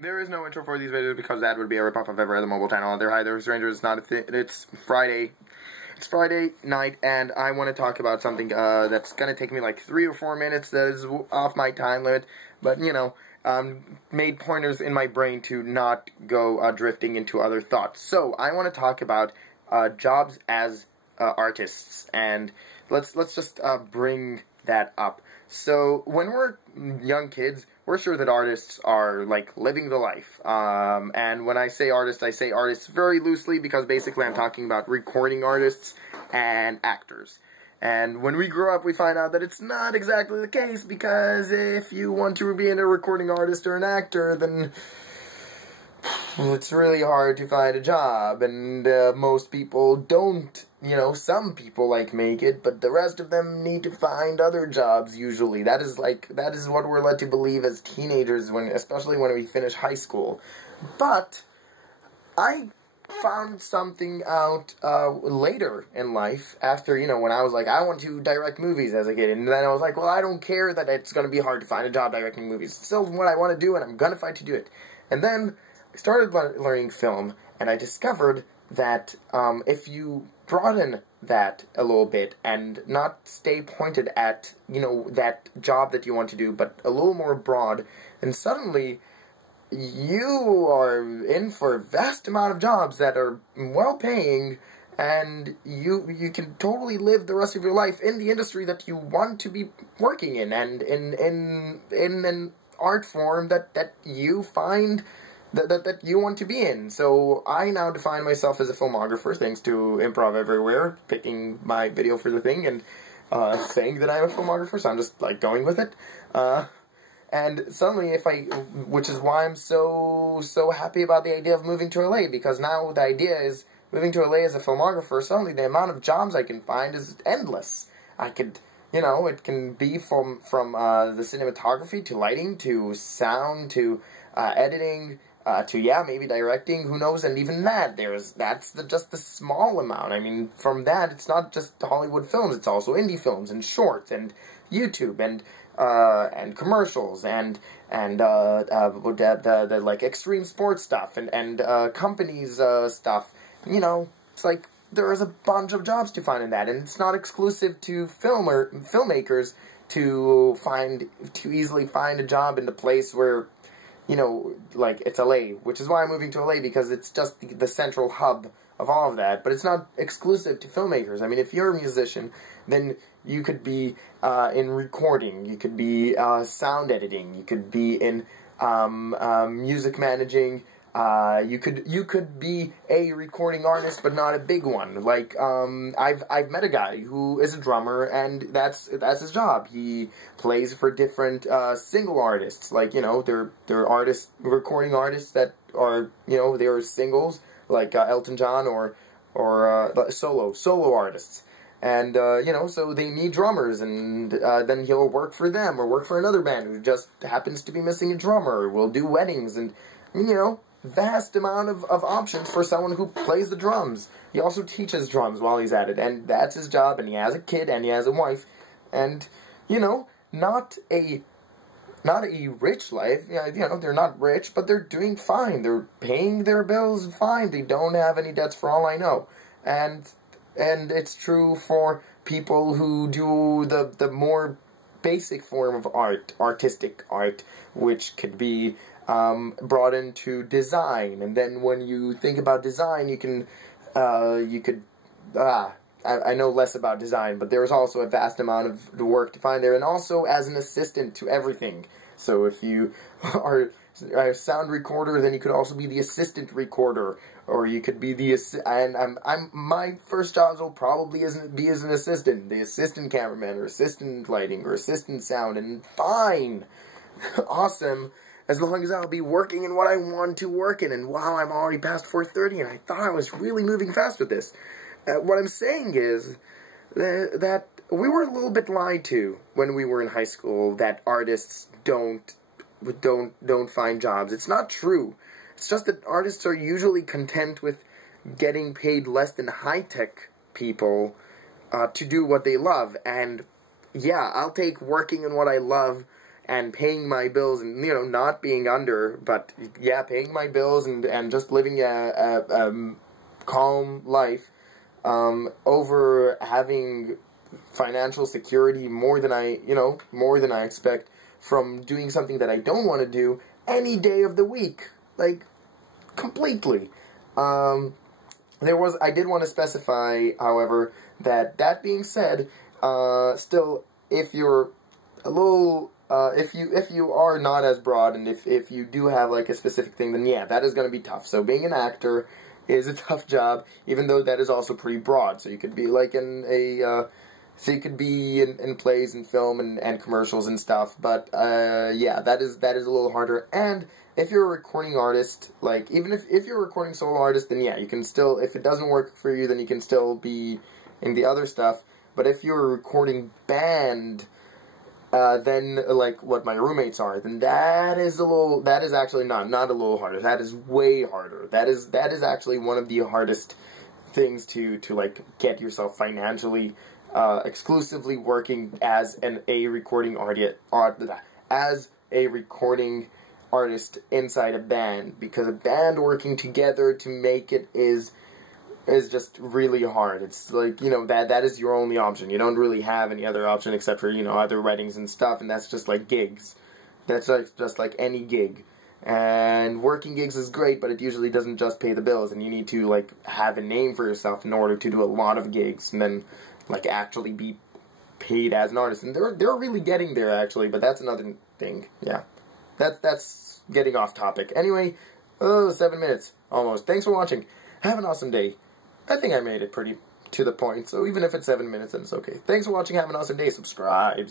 There is no intro for these videos because that would be a ripoff of every other mobile channel out there. Hi there, strangers. It's not a thing. It's Friday. It's Friday night, and I want to talk about something that's going to take me like 3 or 4 minutes. That is off my time limit, but you know, made pointers in my brain to not go drifting into other thoughts. So I want to talk about jobs as artists, and let's just bring that up. So when we're young kids, we're sure that artists are, like, living the life. And when I say artists very loosely because basically I'm talking about recording artists and actors. And when we grow up, we find out that it's not exactly the case, because if you want to be a recording artist or an actor, then it's really hard to find a job, and most people don't. You know, some people, like, make it, but the rest of them need to find other jobs, usually. That is what we're led to believe as teenagers, especially when we finish high school. But I found something out later in life, after, you know, when I was like, I want to direct movies as a kid, and then I was like, well, I don't care that it's going to be hard to find a job directing movies. It's still what I want to do, and I'm going to fight to do it. And then I started learning film, and I discovered that if you broaden that a little bit and not stay pointed at, you know, that job that you want to do, but a little more broad, then suddenly you are in for a vast amount of jobs that are well-paying, and you can totally live the rest of your life in the industry that you want to be working in, and in an art form that you find that you want to be in. So I now define myself as a filmographer, thanks to Improv Everywhere picking my video for the thing and saying that I'm a filmographer, so I'm just, like, going with it. And suddenly, which is why I'm so happy about the idea of moving to LA, because now the idea is, moving to LA as a filmographer, suddenly the amount of jobs I can find is endless. I could, you know, it can be from the cinematography, to lighting, to sound, to editing, to, yeah, maybe directing, who knows, and even that's just the small amount. I mean, from that, it's not just Hollywood films, it's also indie films, and shorts, and YouTube, and commercials, and the like, extreme sports stuff, and companies, stuff. You know, it's like, there is a bunch of jobs to find in that, and it's not exclusive to filmmakers to easily find a job in the place where, you know, like, it's LA, which is why I'm moving to LA, because it's just the central hub of all of that, but it's not exclusive to filmmakers. I mean, if you're a musician, then you could be in recording, you could be sound editing, you could be in music managing, you could be a recording artist, but not a big one. Like, I've met a guy who is a drummer, and that's his job. He plays for different single artists, like, you know, they're recording artists that are, you know, they're singles, like Elton John, or solo artists. And, you know, so they need drummers, and then he'll work for them, or work for another band who just happens to be missing a drummer, or will do weddings, and, you know, vast amount of options for someone who plays the drums. He also teaches drums while he's at it, and that's his job, and he has a kid, and he has a wife, and, you know, not a rich life. You know, they're not rich, but they're doing fine. They're paying their bills fine. They don't have any debts, for all I know. And it's true for people who do the more basic form of art, artistic art, which could be brought into design. And then when you think about design, I know less about design, but there's also a vast amount of the work to find there, and also as an assistant to everything. So if you are a sound recorder, then you could also be the assistant recorder, or you could be my first jobs will probably be as an assistant, the assistant cameraman, or assistant lighting, or assistant sound, and fine, awesome, as long as I'll be working in what I want to work in, and wow, I'm already past 4:30, and I thought I was really moving fast with this. What I'm saying is that we were a little bit lied to when we were in high school, that artists don't find jobs. It's not true. It's just that artists are usually content with getting paid less than high-tech people to do what they love. And yeah, I'll take working in what I love and paying my bills and, you know, not being under, but yeah, paying my bills and just living a calm life, over having financial security more than I expect from doing something that I don't want to do any day of the week, like, completely. I did want to specify, however, that being said, still, if you're a little, if you are not as broad, and if you do have, like, a specific thing, then yeah, that is going to be tough. So being an actor is a tough job, even though that is also pretty broad. So you could be, like, so you could be in plays and film and commercials and stuff, but, yeah, that is a little harder. And if you're a recording artist, like, even if you're a recording solo artist, then yeah, you can still, if it doesn't work for you, then you can still be in the other stuff. But if you're a recording band, then, like, what my roommates are, then that is actually not a little harder. That is way harder. That is actually one of the hardest things to like, get yourself financially, exclusively working as a recording artist inside a band, because a band working together to make it is just really hard. It's like, you know, that is your only option. You don't really have any other option except for, you know, other weddings and stuff, and that's just like gigs. That's just like any gig. And working gigs is great, but it usually doesn't just pay the bills, and you need to, like, have a name for yourself in order to do a lot of gigs, and then, like, actually be paid as an artist. And they're really getting there, actually, but that's another thing. Yeah. That's getting off topic. Anyway, 7 minutes, almost. Thanks for watching. Have an awesome day. I think I made it pretty to the point, so even if it's 7 minutes, then it's okay. Thanks for watching. Have an awesome day. Subscribe.